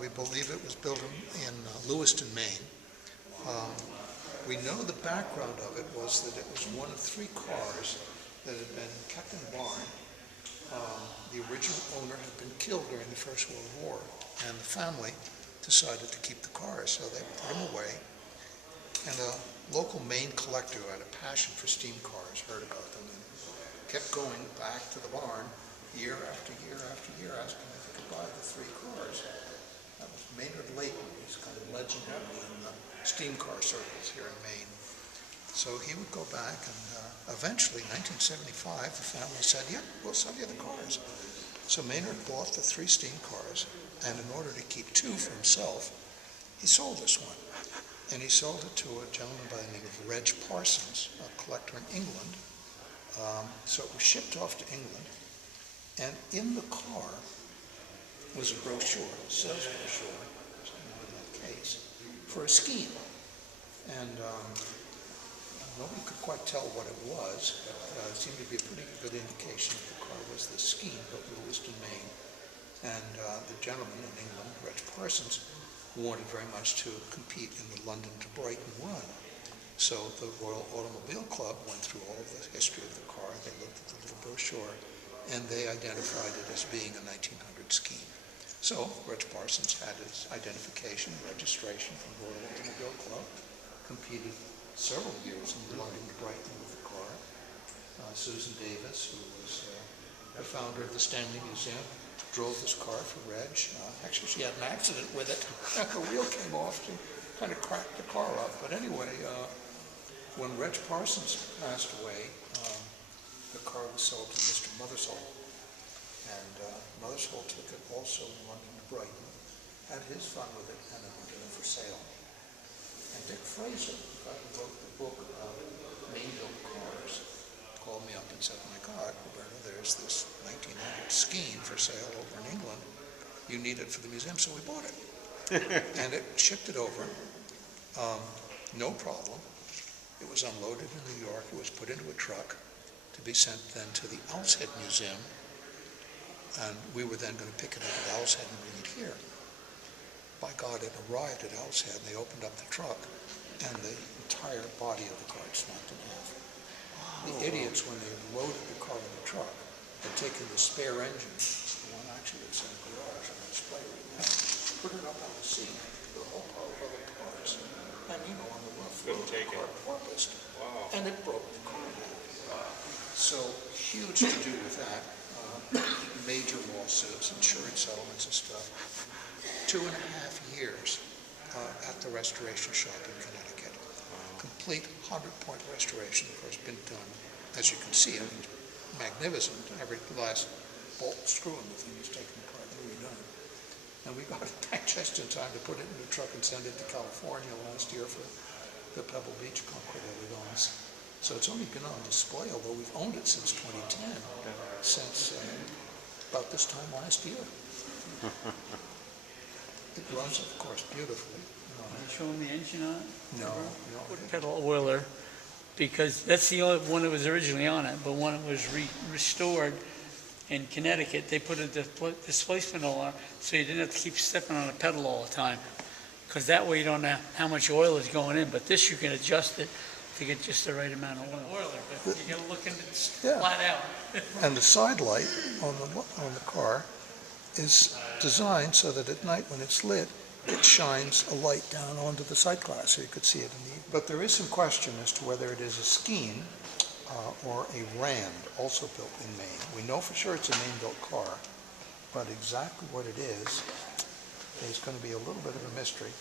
We believe it was built in Lewiston, Maine. We know the background of it was that it was one of 3 cars that had been kept in a barn. The original owner had been killed during the First World War, and the family decided to keep the cars, so they put them away. And a local Maine collector who had a passion for steam cars heard about them and kept going back to the barn year after year after year, asking if he could buy the 3 cars. That was Maynard Layton. He's kind of legendary in the steam car circles here in Maine. So he would go back, and eventually, 1975, the family said, "Yep, we'll sell you the cars." So Maynard bought the 3 steam cars, and in order to keep 2 for himself, he sold this one. And he sold it to a gentleman by the name of Reg Parsons, a collector in England. So it was shipped off to England, and in the car was a brochure, a sales brochure, in that case, for a Skene. And nobody could quite tell what it was, but it seemed to be a pretty good indication that the car was the Skene, but Lewiston, Maine. And the gentleman in England, Reg Parsons, wanted very much to compete in the London to Brighton run. So the Royal Automobile Club went through all of the history of the car. They looked at the little brochure, and they identified it as being a 1900 Skene. So Reg Parsons had his identification, registration from the Royal Automobile Club, competed several years in the London to Brighton with the car. Susan Davis, who was the founder of the Stanley Museum, drove this car for Reg. Actually, she had an accident with it. The wheel came off. She kind of cracked the car up. But anyway, when Reg Parsons passed away, the car was sold to Mr. Mothersole. And Mothersole took it also in London to Brighton, had his fun with it, and then put it for sale. And Dick Fraser, the guy who wrote the book about Maine-built cars, called me up and said, "My God, Roberto, there's this 1900 Skene for sale over in England. You need it for the museum." So we bought it. And it shipped it over. No problem. It was unloaded in New York. It was put into a truck to be sent then to the Owl's Head Museum. And we were then going to pick it up at Owl's Head and bring it here. By God, it arrived at Owl's Head, and they opened up the truck, and the entire body of the car snapped in half. The idiots, when they loaded the car in the truck, had taken the spare engine, the one actually that's in the garage on display right now, put it up on the seat, the whole pile of other cars, and on the roof, the car porpoised, and it broke the car down. So huge to do with that. Major lawsuits, insurance settlements and stuff. 2.5 years at the restoration shop in Connecticut. Complete 100-point restoration, of course, been done, as you can see. I mean, magnificent. Every last bolt and screw in the thing was taken apart and redone. And we got it back just in time to put it in the truck and send it to California last year for the Pebble Beach Concord Elegance. So it's only been on display, although we've owned it since 2010, since about this time last year. It runs, of course, beautifully. Can you show them the engine on it? No. Pedal oiler, because that's the only one that was originally on it, but when it was restored in Connecticut, they put a displacement oil on it, so you didn't have to keep stepping on a pedal all the time, because that way you don't know how much oil is going in, but this you can adjust it to get just the right amount of oil. But you got to look into it flat out. And the side light on the car is designed so that at night when it's lit, it shines a light down onto the sight glass so you could see it in the evening. But there is some question as to whether it is a Skene or a Rand, also built in Maine. We know for sure it's a Maine-built car, but exactly what it is going to be a little bit of a mystery.